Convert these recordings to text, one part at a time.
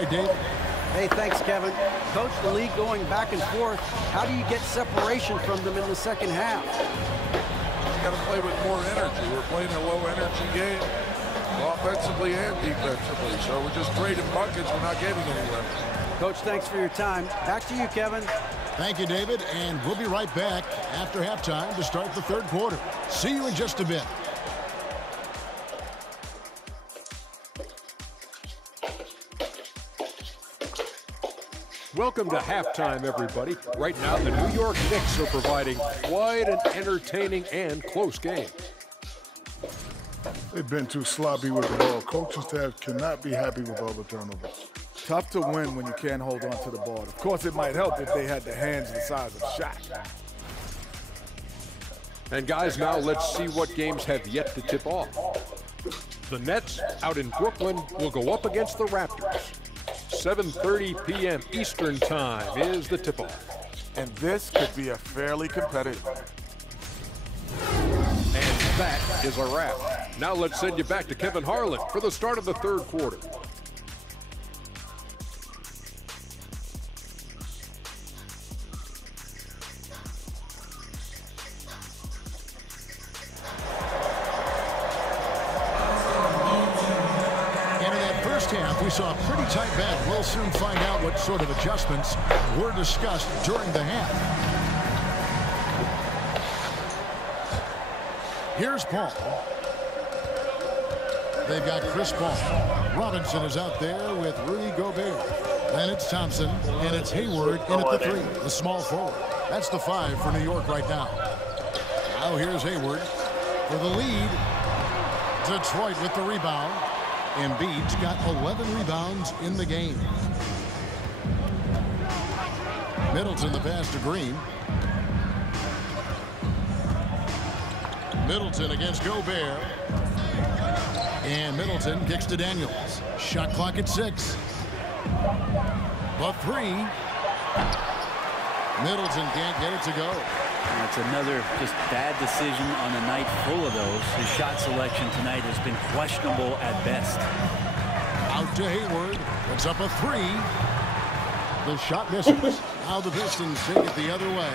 right, Dave. Hey, thanks, Kevin. Coach, the league going back and forth. How do you get separation from them in the second half? Got to play with more energy. We're playing a low-energy game, offensively and defensively. So we're just trading buckets. We're not getting anywhere. Coach, thanks for your time. Back to you, Kevin. Thank you, David. And we'll be right back after halftime to start the third quarter. See you in just a bit. Welcome to halftime, everybody. Right now, the New York Knicks are providing quite an entertaining and close game. They've been too sloppy with the ball. Coaching staff cannot be happy with all the turnovers. Tough to win when you can't hold on to the ball. Of course, it might help if they had the hands the size of Shaq. And guys, now let's see what games have yet to tip off. The Nets out in Brooklyn will go up against the Raptors. 7:30 p.m. Eastern Time is the tip-off. And this could be a fairly competitive. And that is a wrap. Now let's send you back to Kevin Harlan for the start of the third quarter. Half, we saw a pretty tight battle. We'll soon find out what sort of adjustments were discussed during the half. Here's Paul. They've got Chris Paul. Robinson is out there with Rudy Gobert. Then it's Thompson, and it's Hayward in at the three, the small forward. That's the 5 for New York right now. Now here's Hayward for the lead. Detroit with the rebound. Embiid's got 11 rebounds in the game. Middleton the pass to Green. Middleton against Gobert. And Middleton kicks to Daniels. Shot clock at 6. The 3. Middleton can't get it to go. That's another just bad decision on a night full of those. His shot selection tonight has been questionable at best. Out to Hayward. Puts up a 3. The shot misses. Now the Pistons take it the other way.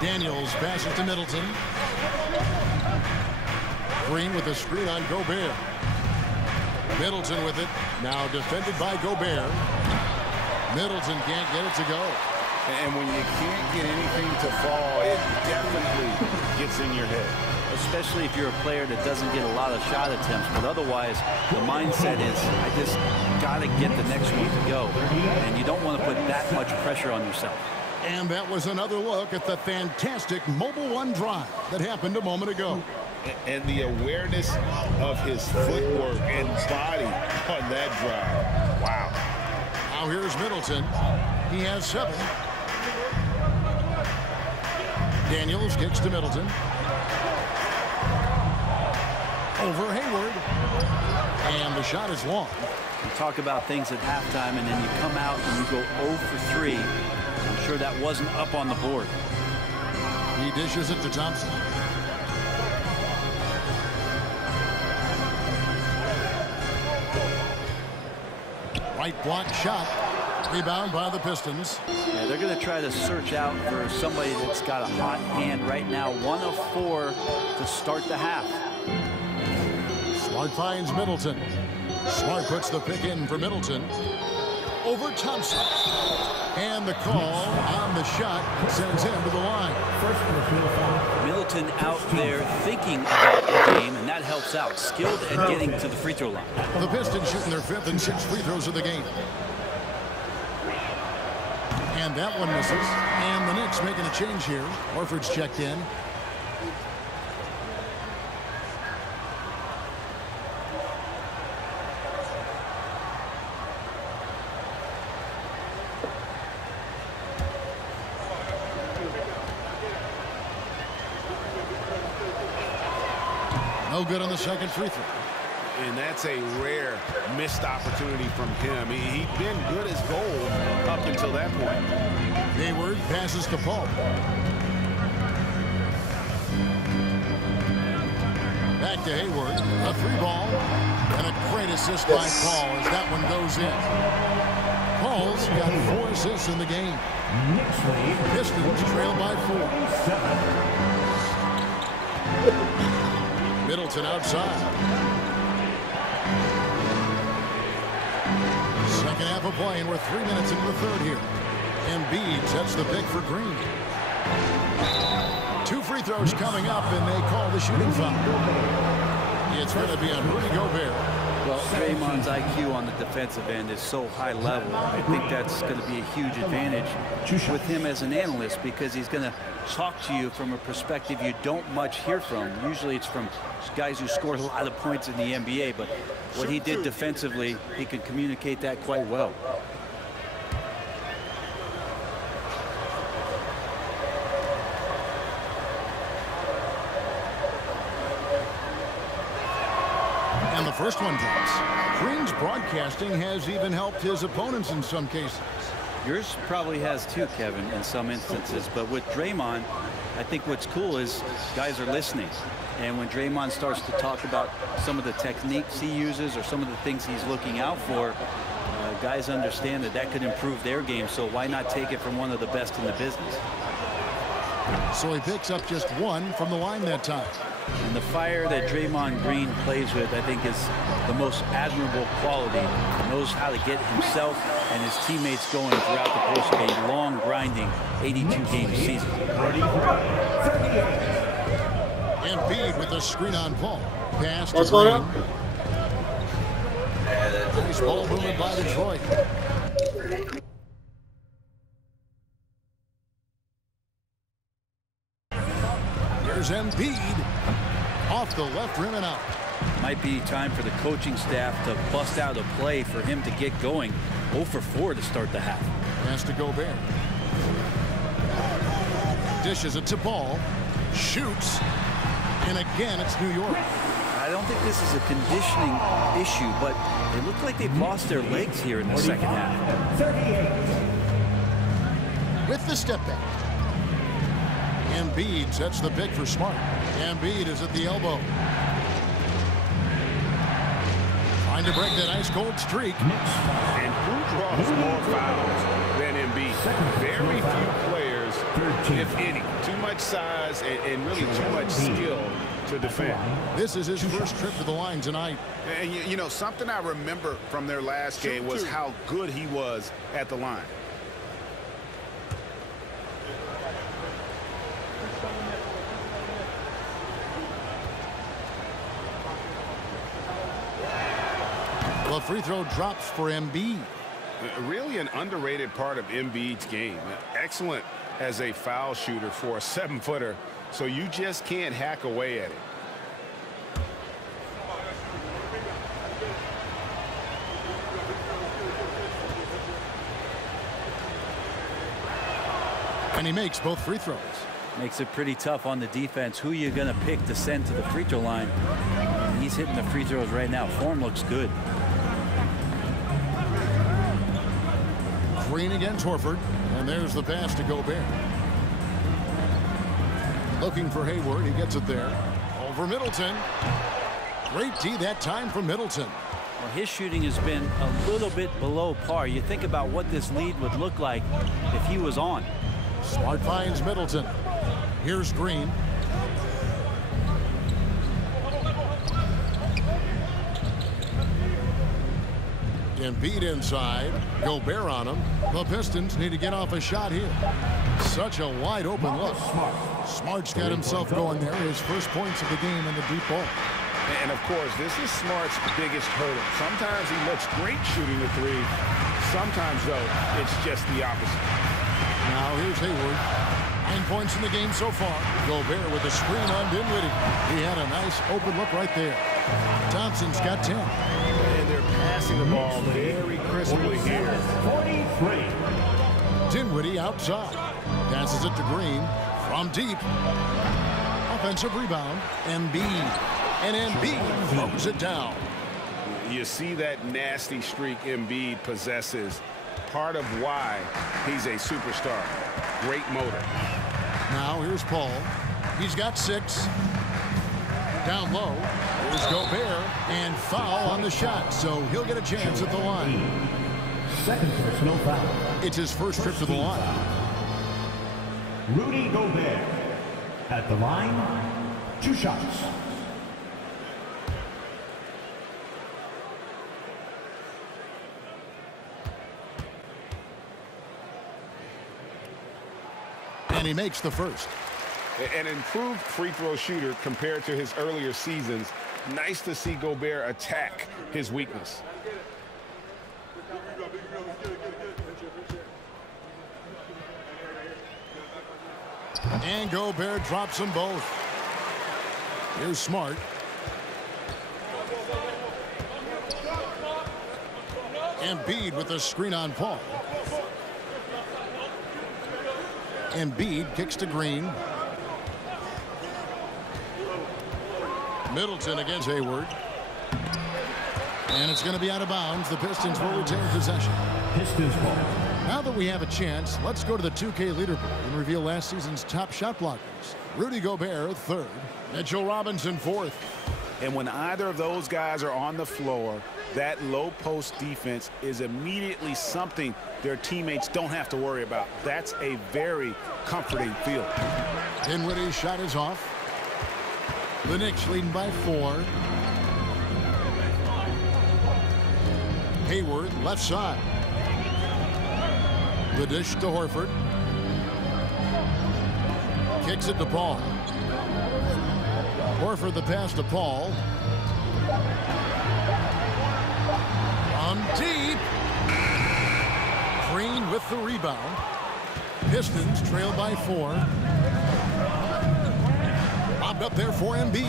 Daniels passes to Middleton. Green with a screen on Gobert. Middleton with it. Now defended by Gobert. Middleton can't get it to go. And when you can't get anything to fall, it definitely gets in your head. Especially if you're a player that doesn't get a lot of shot attempts. But otherwise, the mindset is, I just got to get the next one to go. And you don't want to put that much pressure on yourself. And that was another look at the fantastic Mobile One drive that happened a moment ago. And the awareness of his footwork and body on that drive. Wow. Now here's Middleton. He has 7. Daniels kicks to Middleton. Over Hayward. And the shot is long. You talk about things at halftime, and then you come out and you go 0 for 3. I'm sure that wasn't up on the board. He dishes it to Thompson. Right block shot. Rebound by the Pistons. Yeah, they're going to try to search out for somebody that's got a hot hand right now. 1 of 4 to start the half. Smart finds Middleton. Smart puts the pick in for Middleton. Over Thompson. And the call on the shot sends him to the line. Middleton out there thinking about the game, and that helps out. Skilled at getting to the free throw line. The Pistons shooting their 5th and 6th free throws of the game. And that one misses. And the Knicks making a change here. Horford's checked in. No good on the second free throw. And that's a rare missed opportunity from him. He'd been good as gold up until that point. Hayward passes to Paul. Back to Hayward. A 3-ball. And a great assist by Paul as that one goes in. Paul's got 4 assists in the game. Pistons trail by 4. Middleton outside. Second half of play, and we're 3 minutes into the third here. Embiid sets the pick for Green. 2 free throws coming up, and they call the shooting foul. It's going to be on Rudy Gobert. Well, Draymond's IQ on the defensive end is so high level. I think that's going to be a huge advantage with him as an analyst, because he's going to talk to you from a perspective you don't much hear from. Usually it's from guys who scored a lot of points in the NBA, but what he did defensively, he could communicate that quite well. And the first one drops. Green's broadcasting has even helped his opponents in some cases. Yours probably has too, Kevin, in some instances. But with Draymond, I think what's cool is guys are listening. And when Draymond starts to talk about some of the techniques he uses or some of the things he's looking out for, guys understand that that could improve their game. So why not take it from one of the best in the business? So he picks up just 1 from the line that time. And the fire that Draymond Green plays with, I think, is the most admirable quality. He knows how to get himself and his teammates going throughout the course of a long, grinding 82-game season. Embiid with the screen on Paul. Pass to Green. Nice ball movement by Detroit. Here's Embiid. Off the left rim and out. Might be time for the coaching staff to bust out a play for him to get going. 0 for 4 to start the half. Pass to Gobert. Dishes it to Paul. Shoots. And again, it's New York. I don't think this is a conditioning issue, but they look like they've lost their legs here in the second half. With the step back. Embiid sets the pick for Smart. Embiid is at the elbow. Trying to break that ice-cold streak. And who draws more fouls than Embiid? Very few players, if any. Too much size and really too much skill to defend. This is his first trip to the line tonight. And you know, something I remember from their last game was how good he was at the line. The free throw drops for Embiid. Really an underrated part of Embiid's game. Excellent as a foul shooter for a 7-footer, so you just can't hack away at it. And he makes both free throws. Makes it pretty tough on the defense. Who you're going to pick to send to the free throw line. And he's hitting the free throws right now. Form looks good. Green against Horford. And there's the pass to Gobert. Looking for Hayward. He gets it there. Over Middleton. Great D that time from Middleton. Well, his shooting has been a little bit below par. You think about what this lead would look like if he was on. Smart finds Middleton. Here's Green. Embiid inside. Gobert on him. The Pistons need to get off a shot here. Such a wide open look. Smart's got himself going there. His first points of the game in the deep ball. And of course, this is Smart's biggest hurdle. Sometimes he looks great shooting the three. Sometimes, though, it's just the opposite. Now here's Hayward. 9 points in the game so far. Gobert with a screen on Dinwiddie. He had a nice open look right there. Thompson's got 10. And they're passing the ball very crisply here. 43. Dinwiddie outside. Passes it to Green from deep. Offensive rebound. Embiid. And Embiid throws it down. You see that nasty streak Embiid possesses. Part of why he's a superstar. Great motor. Now here's Paul. He's got 6. Down low. Here's Gobert. And foul on the shot. So he'll get a chance at the line. Second personal foul. It's his first trip to the line. Rudy Gobert. At the line, 2 shots. And he makes the first. An improved free throw shooter compared to his earlier seasons. Nice to see Gobert attack his weakness. And Gobert drops them both. Here's Smart. Embiid with a screen on Paul. Embiid kicks to Green. Middleton against Hayward. And it's going to be out of bounds. The Pistons will retain possession. Pistons ball. Now that we have a chance, let's go to the 2K leaderboard and reveal last season's top shot blockers. Rudy Gobert, third. Mitchell Robinson, fourth. And when either of those guys are on the floor, that low post defense is immediately something their teammates don't have to worry about. That's a very comforting feeling. Dinwiddie's shot is off. The Knicks leading by 4. Hayward, left side. The dish to Horford. Kicks it to Paul. Horford the pass to Paul. On deep. Green with the rebound. Pistons trail by 4. Lobbed up there for Embiid.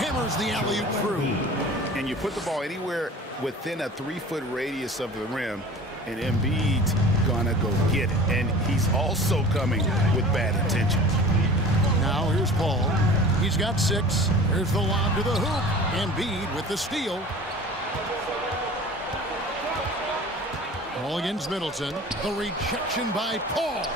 Hammers the alley-oop through. And you put the ball anywhere within a 3-foot radius of the rim, and Embiid's gonna go get it. And he's also coming with bad intentions. Now here's Paul. He's got 6. Here's the lob to the hoop. Embiid with the steal. Ball against Middleton. The rejection by Paul.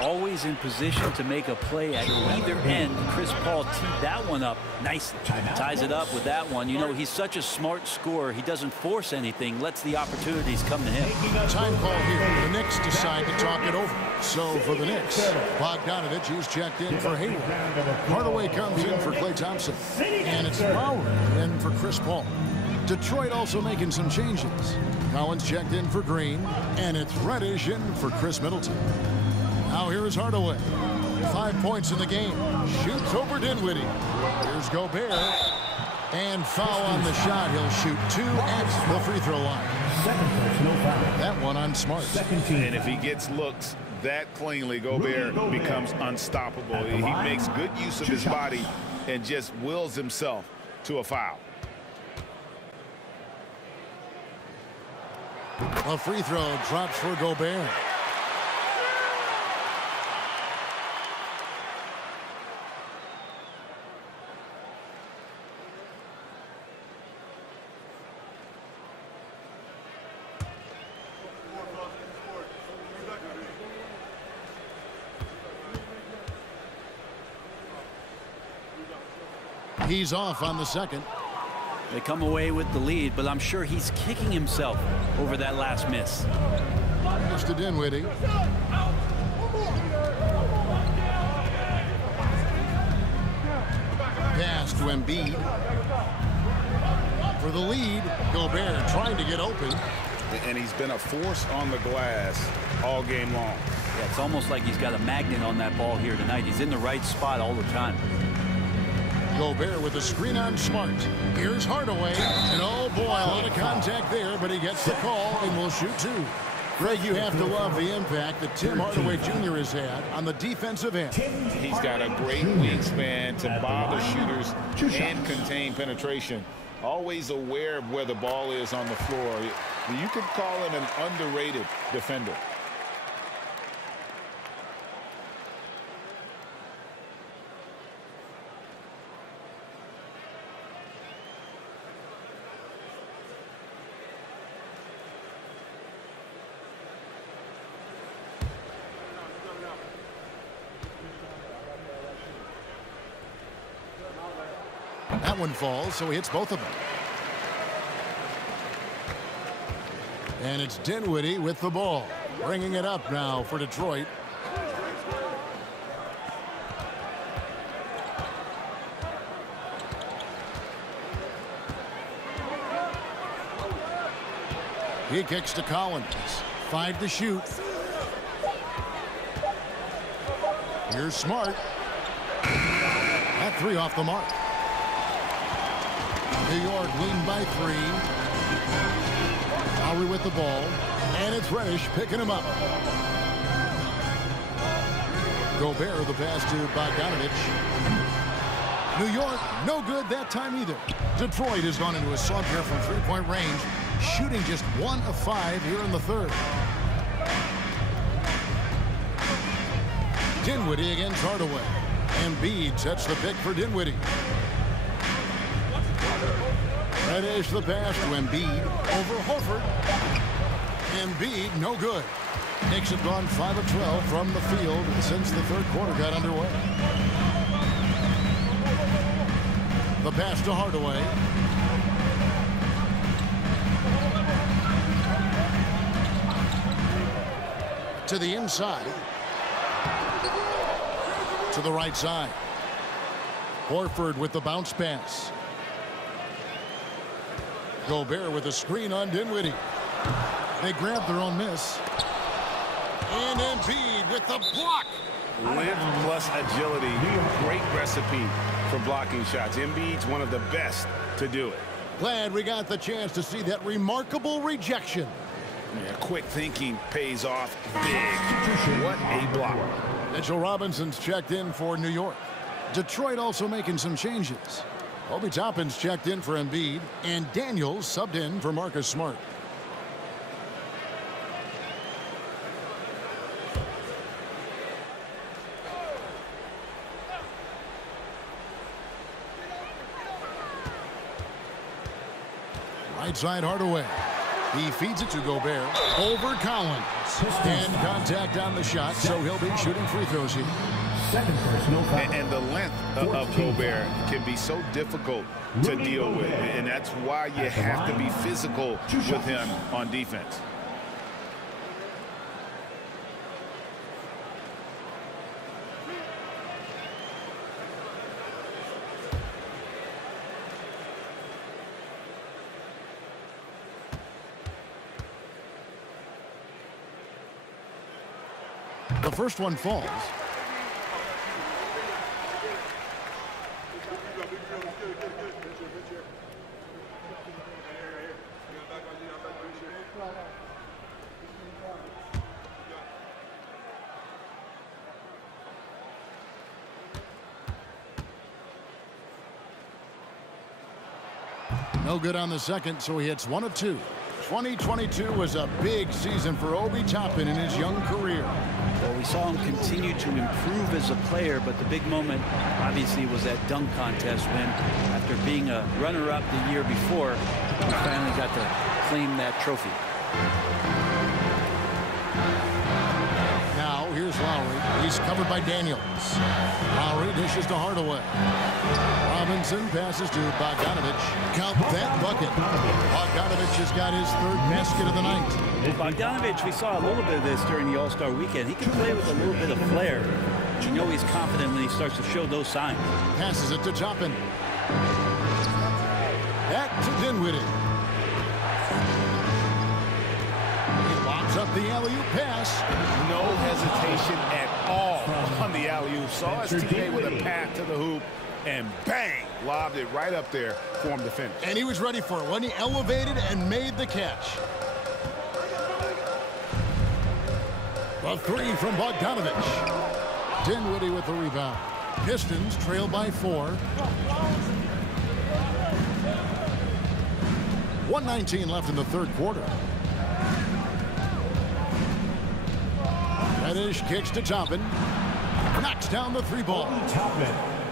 Always in position to make a play at either end. Chris Paul teed that one up nicely. Ties it up with that one. You know, he's such a smart scorer. He doesn't force anything. Lets the opportunities come to him. Time call here. The Knicks decide to talk it over. So for the Knicks, Bogdanovich is checked in for Hayward. Hardaway comes in for Klay Thompson. And it's Lowry in for Chris Paul. Detroit also making some changes. Collins checked in for Green. And it's Reddish in for Chris Middleton. Now here is Hardaway. 5 points in the game. Shoots over Dinwiddie. Here's Gobert. And foul on the shot. He'll shoot 2 at the free throw line. Second personal foul. That one on Smart. Second team. And if he gets looks that cleanly, Gobert becomes unstoppable. He makes good use of his body and just wills himself to a foul. A free throw drops for Gobert. He's off on the second. They come away with the lead, but I'm sure he's kicking himself over that last miss. Pass to Dinwiddie. Pass to Embiid. For the lead, Gobert trying to get open. And he's been a force on the glass all game long. Yeah, it's almost like he's got a magnet on that ball here tonight. He's in the right spot all the time. Gobert with a screen on Smart. Here's Hardaway. And oh boy, a lot of contact there, but he gets the call and will shoot 2. Greg, you have to love the impact that Tim Hardaway Jr. has had on the defensive end. He's got a great wingspan to bother shooters and contain penetration. Always aware of where the ball is on the floor. You could call him an underrated defender. That one falls, so he hits both of them. And it's Dinwiddie with the ball. Bringing it up now for Detroit. He kicks to Collins. 5 to shoot. Here's Smart. That 3 off the mark. New York lead by 3. Lowry with the ball. And it's Reddish picking him up. Gobert the pass to Bogdanovich. New York, no good that time either. Detroit has gone into a slump here from three-point range, shooting just 1 of 5 here in the third. Dinwiddie against Hardaway. Embiid sets the pick for Dinwiddie. Reddish the pass to Embiid over Horford. Embiid no good. Knicks have gone 5 of 12 from the field since the third quarter got underway. The pass to Hardaway. To the inside. To the right side. Horford with the bounce pass. Gobert with a screen on Dinwiddie. They grab their own miss. And Embiid with the block. Length plus agility. Great recipe for blocking shots. Embiid's one of the best to do it. Glad we got the chance to see that remarkable rejection. Yeah, quick thinking pays off big. What a block. Mitchell Robinson's checked in for New York. Detroit also making some changes. Obi Toppin's checked in for Embiid, and Daniels subbed in for Marcus Smart. Right side Hardaway. He feeds it to Gobert. Over Collins. And contact on the shot, so he'll be shooting free throws here. And the length of Gobert can be so difficult to deal with. And that's why you have to be physical with him on defense. The first one falls. No good on the second, so he hits 1 of 2. 2022 was a big season for Obi Toppin in his young career. Well, we saw him continue to improve as a player, but the big moment, obviously, was that dunk contest when, after being a runner-up the year before, he finally got to claim that trophy. Now, here's Lowry. He's covered by Daniels. Lowry dishes to Hardaway. Robinson passes to Bogdanovich. Count that bucket. Bogdanovich has got his third basket of the night. Bogdanovich, we saw a little bit of this during the All-Star weekend. He can play with a little bit of flair. But you know he's confident when he starts to show those signs. Passes it to Toppin. Back to Dinwiddie. He lobs up the alley-oop pass. No hesitation at all on the alley-oop. Saw his teammate with a path to the hoop. And bang, lobbed it right up there for him to finish. And he was ready for it when he elevated and made the catch. A 3 from Bogdanovich. Dinwiddie with the rebound. Pistons trail by 4. 1:19 left in the third quarter. Reddish kicks to Toppin. Knocks down the 3 ball.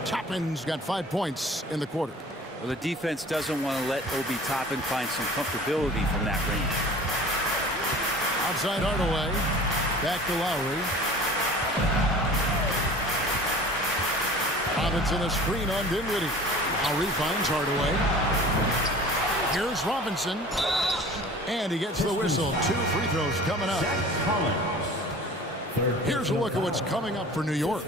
Toppin's got 5 points in the quarter. Well, the defense doesn't want to let Obi Toppin find some comfortability from that range. Outside Hardaway. Back to Lowry. Robinson a screen on Dinwiddie. Lowry finds Hardaway. Here's Robinson. And he gets the whistle. 2 free throws coming up. Here's a look at what's coming up for New York.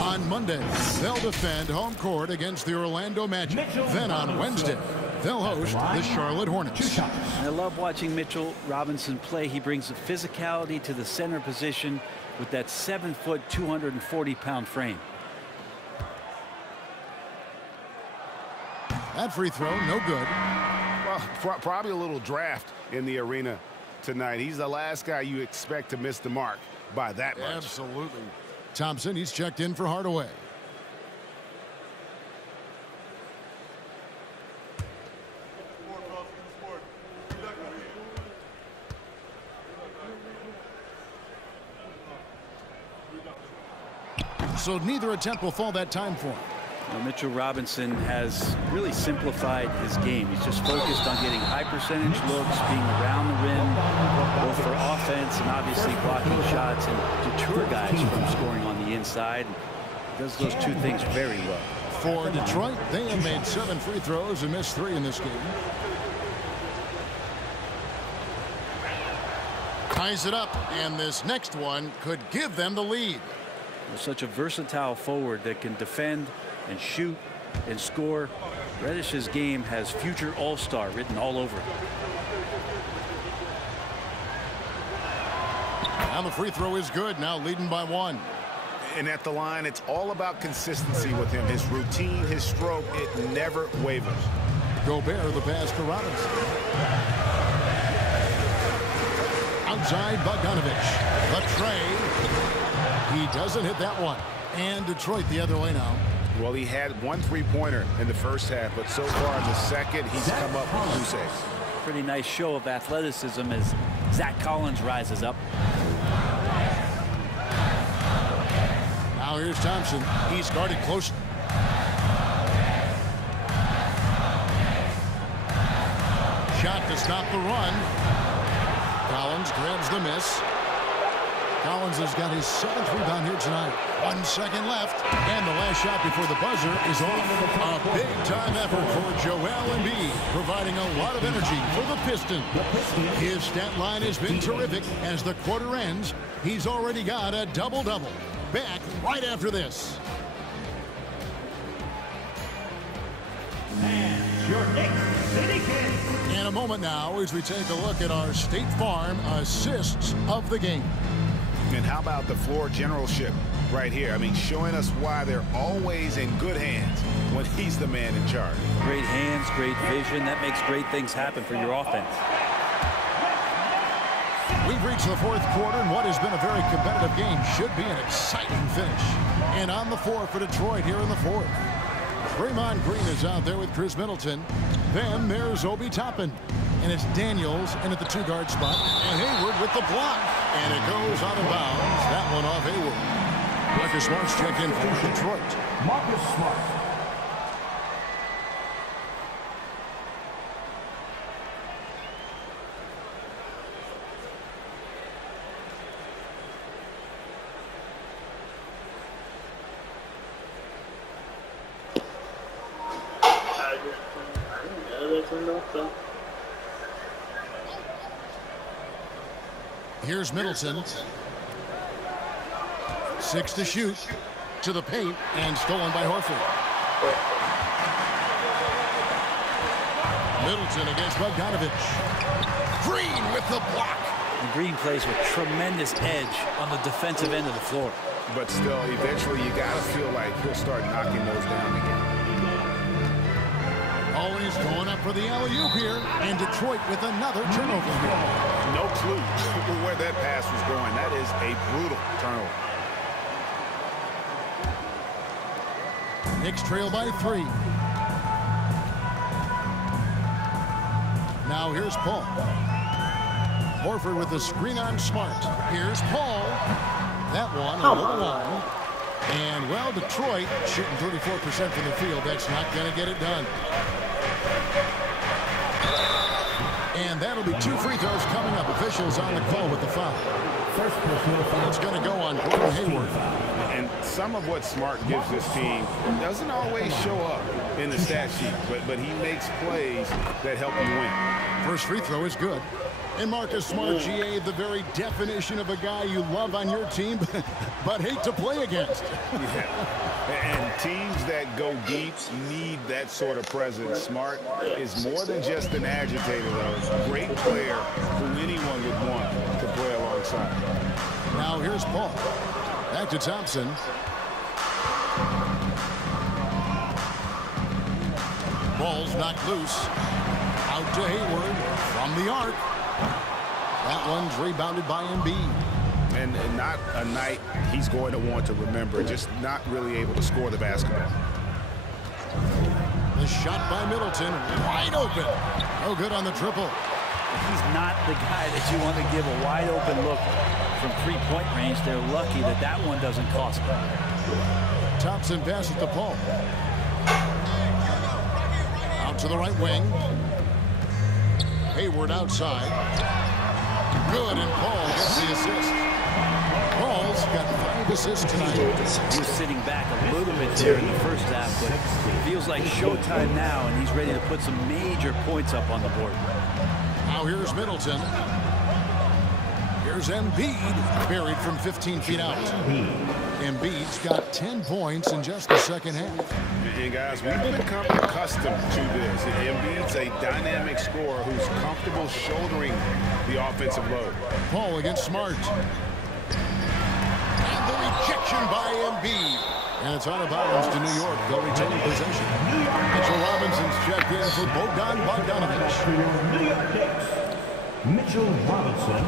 On Monday, they'll defend home court against the Orlando Magic. Then on Wednesday, they'll host the Charlotte Hornets. I love watching Mitchell Robinson play. He brings the physicality to the center position with that 7-foot, 240-pound frame. That free throw, no good. Well, probably a little draft in the arena tonight. He's the last guy you expect to miss the mark by that much. Absolutely. Thompson, he's checked in for Hardaway. So neither attempt will fall that time for him. Now, Mitchell Robinson has really simplified his game. He's just focused on getting high percentage looks, being around the rim, both for offense and obviously blocking shots and deter guys from scoring on the inside. He does those two things very well. For Detroit, they have made 7 free throws and missed 3 in this game. Ties it up, and this next one could give them the lead. Such a versatile forward that can defend and shoot and score. Reddish's game has future all-star written all over it. And the free throw is good, now leading by 1. And at the line, it's all about consistency with him. His routine, his stroke, it never wavers. Gobert, the pass to Robinson. Outside, Bogdanovich. The tray. He doesn't hit that one. And Detroit the other way now. Well, he had 1 3-pointer in the first half, but so far in the second, he's come up with 2 saves. Pretty nice show of athleticism as Zach Collins rises up. Now here's Thompson. He's guarded close. Shot to stop the run. Collins grabs the miss. Collins has got his 7th rebound here tonight. 1 second left, and the last shot before the buzzer is off. A big-time effort for Joel Embiid, providing a lot of energy for the Pistons. His stat line has been terrific. As the quarter ends, he's already got a double-double. Back right after this. And your next City Kings. In a moment now, as we take a look at our State Farm assists of the game. And how about the floor generalship right here? I mean, showing us why they're always in good hands when he's the man in charge. Great hands, great vision. That makes great things happen for your offense. We've reached the 4th quarter, and what has been a very competitive game should be an exciting finish. And on the floor for Detroit here in the 4th. Draymond Green is out there with Chris Middleton. Then there's Obi Toppin. And it's Daniels in at the 2-guard spot. And Hayward with the block. And it goes out of bounds. That one off Hayward. Marcus Smart's checked in for Detroit. Marcus Smart. Here's Middleton. 6 to shoot. To the paint. And stolen by Horford. Middleton against Bogdanovich. Green with the block. And Green plays with tremendous edge on the defensive end of the floor. But still, eventually, you got to feel like he'll start knocking those down again. Always going up for the alley-oop here. And Detroit with another turnover here. No clue where that pass was going. That is a brutal turnover. Knicks trail by 3. Now here's Paul. Horford with the screen on Smart. Here's Paul. That one a little long. And, well, Detroit shooting 34% from the field. That's not going to get it done. And that'll be 2 free throws coming up. officials on the call with the foul. It's going to go on Gordon Hayward. And some of what Smart gives this team doesn't always show up in the stat sheet, but he makes plays that help you win. First free throw is good. And Marcus Smart, GA, the very definition of a guy you love on your team, but hate to play against. Yeah. And teams that go deep need that sort of presence. Smart is more than just an agitator, though. A great player who anyone would want to play alongside. Now here's Paul. Back to Thompson. Ball's knocked loose. Out to Hayward from the arc. That one's rebounded by Embiid. And not a night he's going to want to remember, just not really able to score the basketball. The shot by Middleton, wide open. No good on the triple. He's not the guy that you want to give a wide open look from three-point range. They're lucky that that one doesn't cost them. Thompson passes to Paul. Out to the right wing. Hayward outside. Good, and Paul gets the assist. Paul's got 5 assists tonight. He was sitting back a little bit there in the first half, but it feels like showtime now, and he's ready to put some major points up on the board. Now here's Middleton. Here's Embiid, buried from 15 feet out. Embiid's got 10 points in just the second half. And guys, we've become accustomed to this. Embiid's a dynamic scorer who's comfortable shouldering the offensive load. Paul against Smart. And the rejection by Embiid. And it's out of bounds to New York. They'll retain possession. Mitchell Robinson's checked in for Bogdan Bogdanovic. New York Knicks, Mitchell Robinson.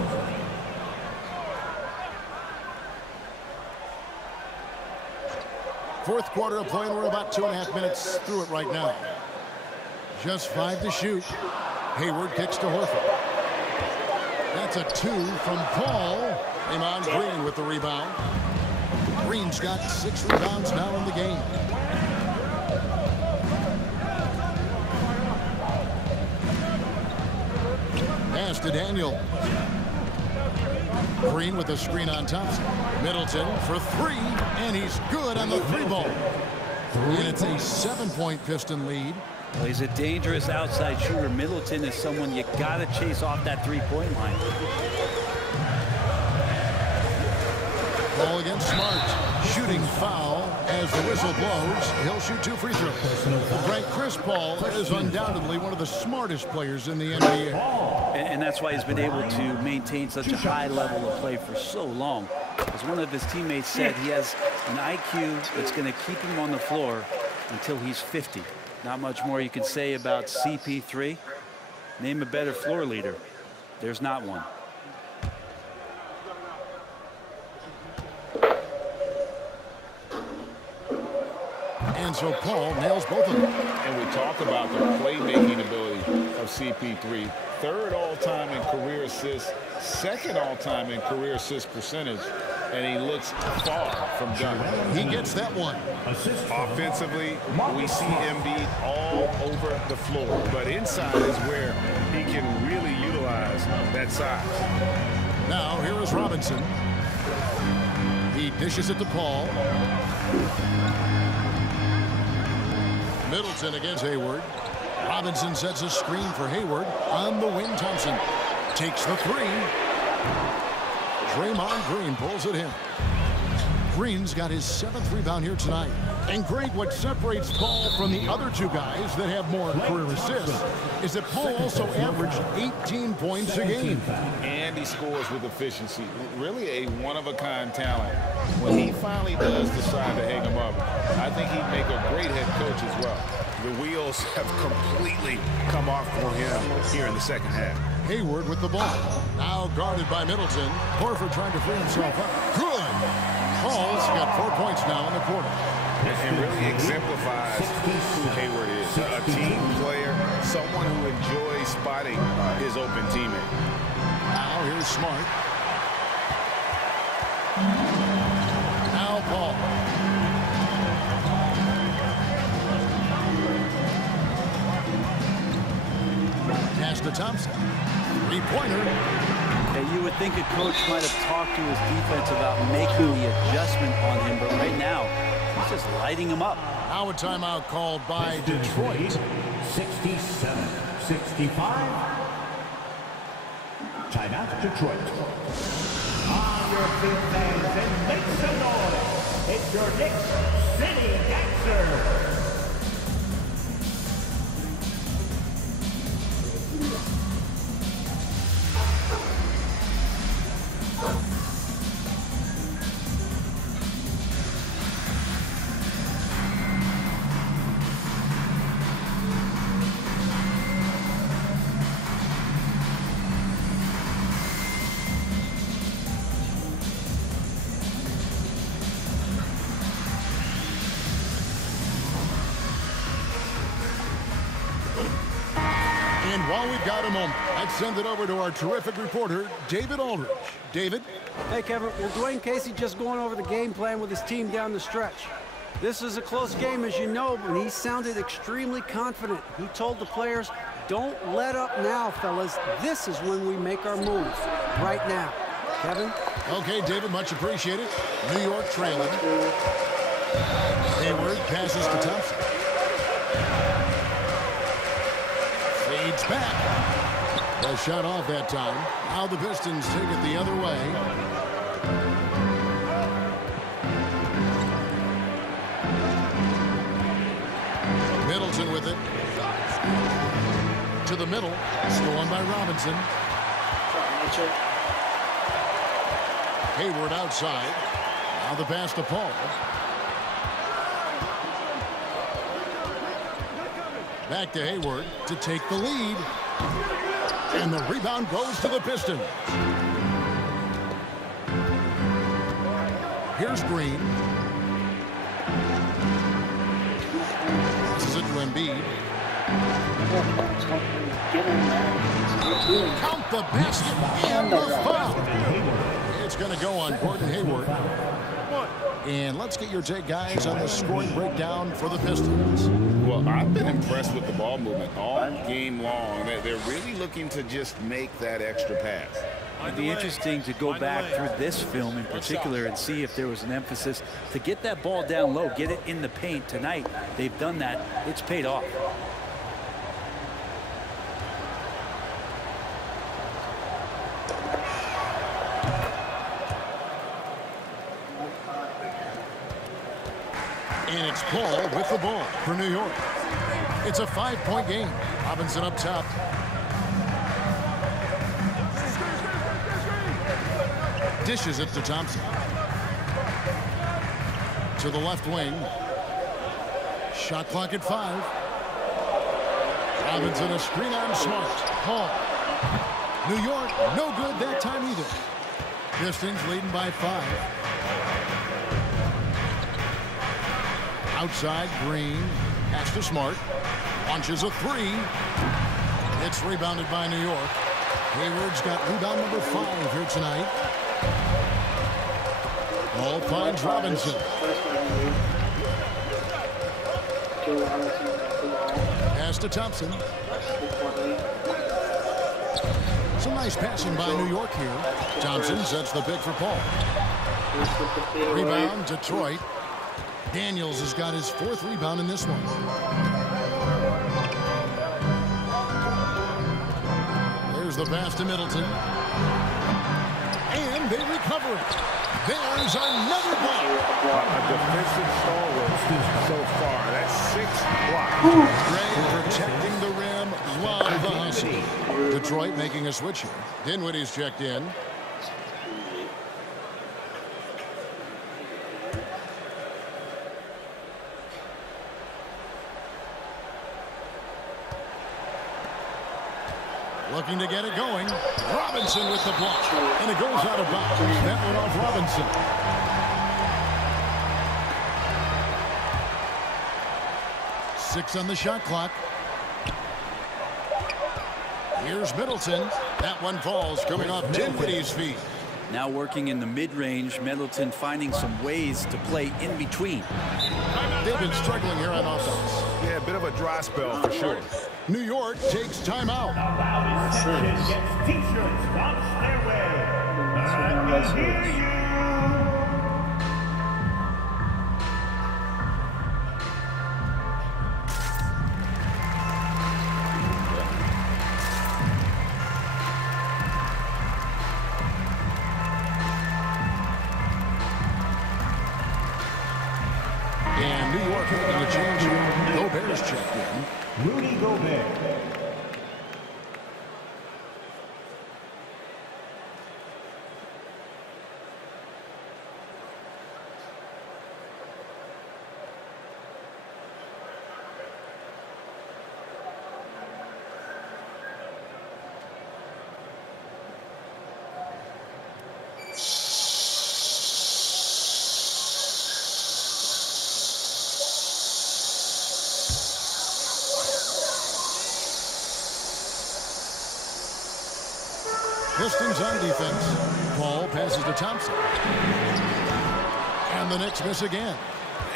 Fourth quarter of play, and we're about 2.5 minutes through it right now. Just 5 to shoot. Hayward kicks to Horford. That's a 2 from Paul. Draymond Green with the rebound. Green's got 6 rebounds now in the game. Pass to Daniel. Green with a screen on Thompson. Middleton for 3, and he's good on the 3-ball. And it's a 7-point Piston lead. Well, he's a dangerous outside shooter. Middleton is someone you got to chase off that 3-point line. Ball against Smart. Shooting foul as the whistle blows. He'll shoot 2 free throws. Right, Chris Paul is undoubtedly one of the smartest players in the NBA. And that's why he's been able to maintain such a high level of play for so long. As one of his teammates said, he has an IQ that's going to keep him on the floor until he's 50. Not much more you can say about CP3. Name a better floor leader. There's not one. And so Paul nails both of them. And we talk about the playmaking ability of CP3. 3rd all-time in career assists, 2nd all-time in career assist percentage, and he looks far from done. He gets that one. Offensively, we see Embiid all over the floor, but inside is where he can really utilize that size. Now here is Robinson. He dishes it to Paul. Middleton against Hayward. Robinson sets a screen for Hayward. On the wing, Thompson takes the 3. Draymond Green pulls it in. Green's got his 7th rebound here tonight. And Greg, what separates Paul from the other 2 guys that have more career assists is that Paul also averaged 18 points a game. And he scores with efficiency. Really a one-of-a-kind talent. When he finally does decide to hang him up, I think he'd make a great head coach as well. The wheels have completely come off for him here in the second half. Hayward with the ball. Now guarded by Middleton. Horford trying to free himself up. Good. Paul's got 4 points now in the quarter. And really exemplifies who Hayward is. A team player, someone who enjoys spotting his open teammate. Now here's Smart. Now Paul. Pass to Thompson. 3-pointer. think a coach might have talked to his defense about making the adjustment on him, but right now, he's just lighting him up. Now a timeout called by Detroit. 67-65. Timeout, Detroit. On your feet, fans, and make some noise. It's your Knicks City Dancer. And while we've got a moment, let's send it over to our terrific reporter, David Aldridge. David? Hey, Kevin. Well, Dwayne Casey just going over the game plan with his team down the stretch. This is a close game, as you know, but he sounded extremely confident. He told the players, don't let up now, fellas. This is when we make our moves. Right now. Kevin? Okay, David, much appreciated. New York trailing. Hayward passes to Thompson. Fades back. The shot off that time. Now the Pistons take it the other way. Middleton with it. To the middle. Stolen by Robinson. Hayward outside. Now the pass to Paul. Back to Hayward to take the lead. And the rebound goes to the Pistons. Here's Green. This is it to Embiid. Count the basket and the foul. It's going to go on Gordon Hayward. And let's get your take, guys, on the scoring breakdown for the Pistons. Well, I've been impressed with the ball movement all game long. They're really looking to just make that extra pass. It'd be interesting to go back through this film in particular and see if there was an emphasis to get that ball down low, get it in the paint. Tonight, they've done that. It's paid off. And it's Paul with the ball for New York. It's a 5-point game. Robinson up top. Dishes it to Thompson. To the left wing. Shot clock at 5. Robinson a screen on Smart. Paul. New York no good that time either. Pistons leading by 5. Outside, Green. Pass to Smart. Launches a 3. It's rebounded by New York. Hayward's got rebound number 5 here tonight. Ball finds Robinson. Pass to Thompson. Some nice passing by New York here. Thompson sets the pick for Paul. Rebound, Detroit. Daniels has got his 4th rebound in this one. There's the pass to Middleton. And they recover it. There's another block. A defensive stalwart so far. That's 6 blocks. Gray protecting the rim. Love the hustle. Detroit making a switch here. Dinwiddie's checked in. Looking to get it going. Robinson with the block. And it goes out of bounds. That one off Robinson. Six on the shot clock. Here's Middleton. That one falls coming off Dinwiddie's feet. Now working in the mid-range, Middleton finding some ways to play in between. They've been struggling here on offense. Yeah, a bit of a dry spell for sure. New York takes timeout. The loudest section gets t-shirts bounce their way. hear you. And New York making a change here. Gobert's checked in. Rudy Gobert. Pistons on defense. Paul passes to Thompson. And the Knicks miss again.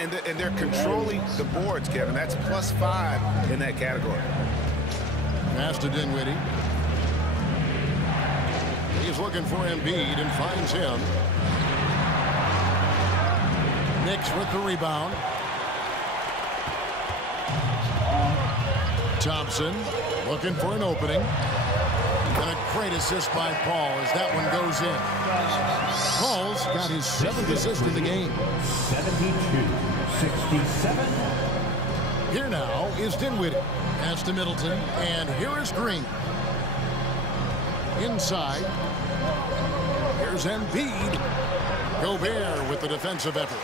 And they're controlling the boards, Kevin. That's +5 in that category. Pass to Dinwiddie. He's looking for Embiid and finds him. Knicks with the rebound. Thompson looking for an opening. And a great assist by Paul as that one goes in. Paul's got his 7th assist in the game. 72-67. Here now is Dinwiddie. Pass to Middleton. And here is Green. Inside. Here's Embiid. Gobert with the defensive effort.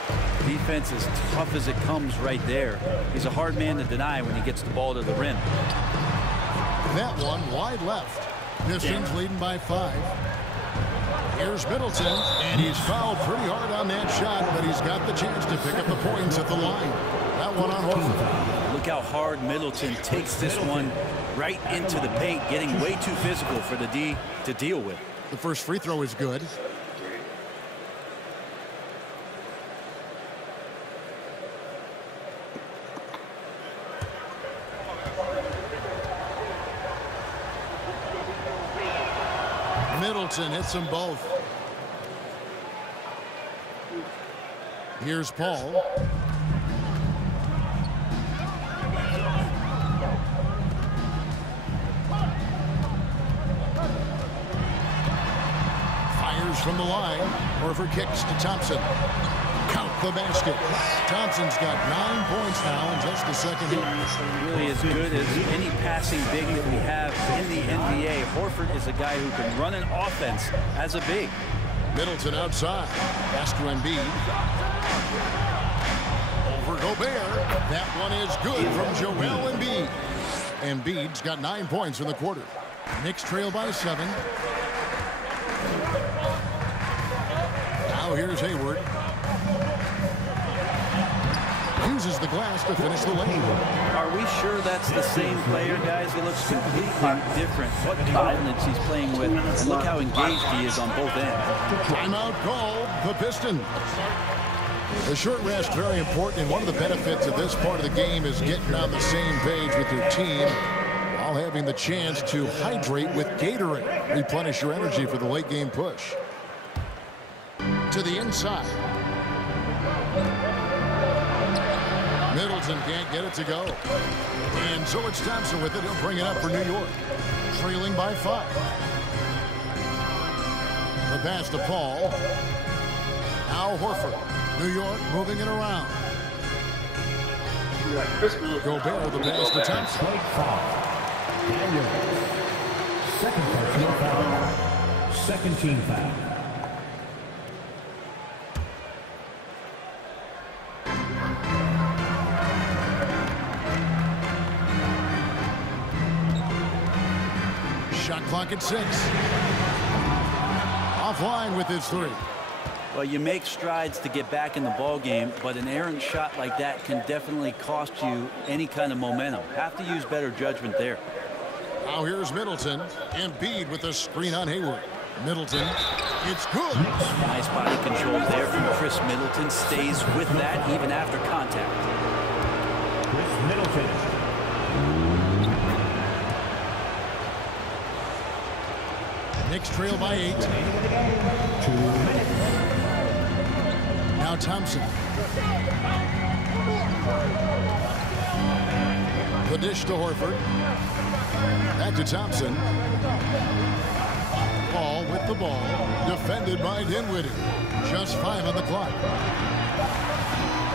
Defense is tough as it comes right there. He's a hard man to deny when he gets the ball to the rim. That one wide left. Pistons leading by 5. Here's Middleton, and he's fouled pretty hard on that shot, but he's got the chance to pick up the points at the line. That one on Horford. Look how hard Middleton takes this one right into the paint, getting way too physical for the D to deal with. The first free throw is good. Middleton hits them both. Here's Paul. Fires from the line. Horford kicks to Thompson. Count the basket. Thompson's got 9 points now in just the second half. Really as good as any passing big that we have in the NBA. Horford is a guy who can run an offense as a big. Middleton outside. Pass to Embiid. Over Gobert. That one is good from Joel Embiid. Embiid's got 9 points in the quarter. Knicks trail by 7. Now here's Hayward. Uses the glass to finish the lane. Are we sure that's the same player, guys? He looks completely different. What confidence he's playing with, and look how engaged he is on both ends. Timeout called the Pistons. The short rest very important, and one of the benefits of this part of the game is getting on the same page with your team while having the chance to hydrate with Gatorade. Replenish your energy for the late game push. To the inside. Middleton can't get it to go. And so it's Thompson with it. He'll bring it up for New York. Trailing by 5. The pass to Paul. Now Horford. New York moving it around. Gobert the pass to Thompson. Second team foul. Shot clock at 6. Offline with his 3. Well, you make strides to get back in the ball game, but an errant shot like that can definitely cost you any kind of momentum. Have to use better judgment there. Now here's Middleton. Embiid with a screen on Hayward. Middleton. It's good. Nice body control there from Chris Middleton. Stays with that even after contact. Chris Middleton. Knicks trail by 8. 2 minutes. Now Thompson. The dish to Horford. Back to Thompson. Paul with the ball. Defended by Dinwiddie. Just 5 on the clock.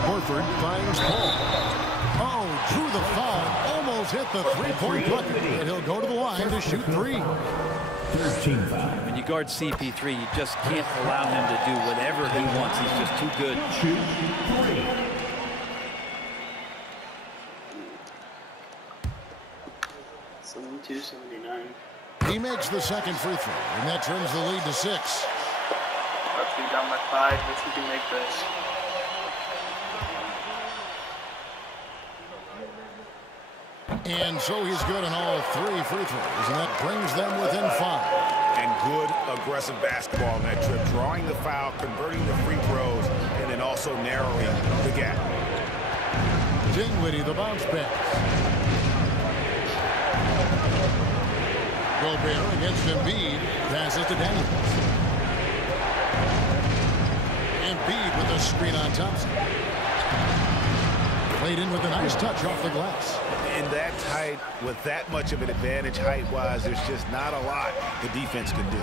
Horford finds Paul. Oh, drew the foul. Almost hit the three-point bucket. And he'll go to the line to shoot 3. 13 foul. When you guard CP3, you just can't allow him to do whatever he wants. He's just too good. Shoot 3. He makes the second free throw, and that turns the lead to 6. Let's be down by 5. Let's see if we can make this. And so he's good on all 3 free throws, and that brings them within 5. And good aggressive basketball on that trip, drawing the foul, converting the free throws, and then also narrowing the gap. Dinwiddie, the bounce pass. Gobert against Embiid. Passes to Daniels. Embiid with the screen on Thompson. Played in with a nice touch off the glass. In that tight, with that much of an advantage height-wise, there's just not a lot the defense can do.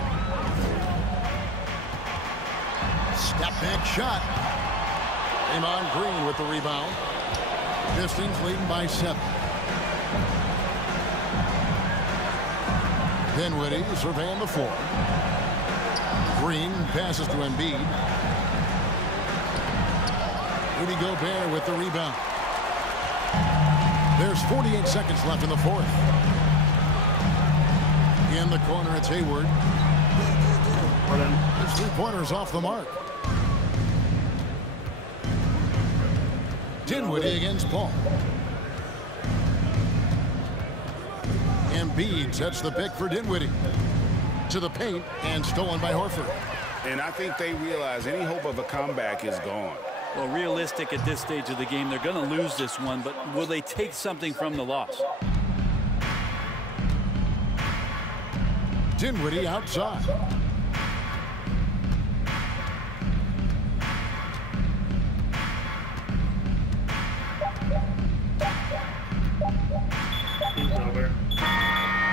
Step back shot. Draymond Green with the rebound. Pistons leading by 7. Dinwiddie surveying the floor. Green passes to Embiid. Rudy Gobert with the rebound. There's 48 seconds left in the 4th. In the corner, it's Hayward. His 3-pointers off the mark. Dinwiddie against Paul. Embiid sets the pick for Dinwiddie. To the paint and stolen by Horford. And I think they realize any hope of a comeback is gone. Well, realistic at this stage of the game, they're going to lose this one, but will they take something from the loss? Dinwiddie outside.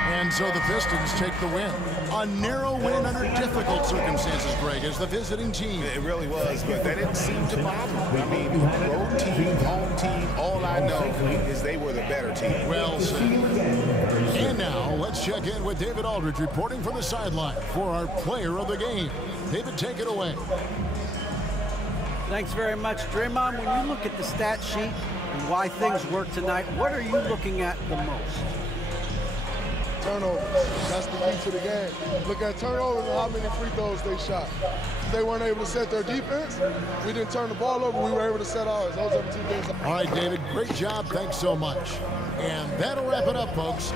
And so the Pistons take the win. A narrow win under difficult circumstances, Greg, as the visiting team. It really was, but that didn't seem to bother them. I mean, road team, home team, all I know is they were the better team. Well said. And now, let's check in with David Aldridge reporting from the sideline for our player of the game. David, take it away. Thanks very much, Draymond. When you look at the stat sheet and why things work tonight, what are you looking at the most? Turnovers. That's the key to the game. Look at turnovers and how many free throws they shot. If they weren't able to set their defense, we didn't turn the ball over, we were able to set ours. Those are the 2 things. All right, David, great job. Thanks so much. And that'll wrap it up, folks.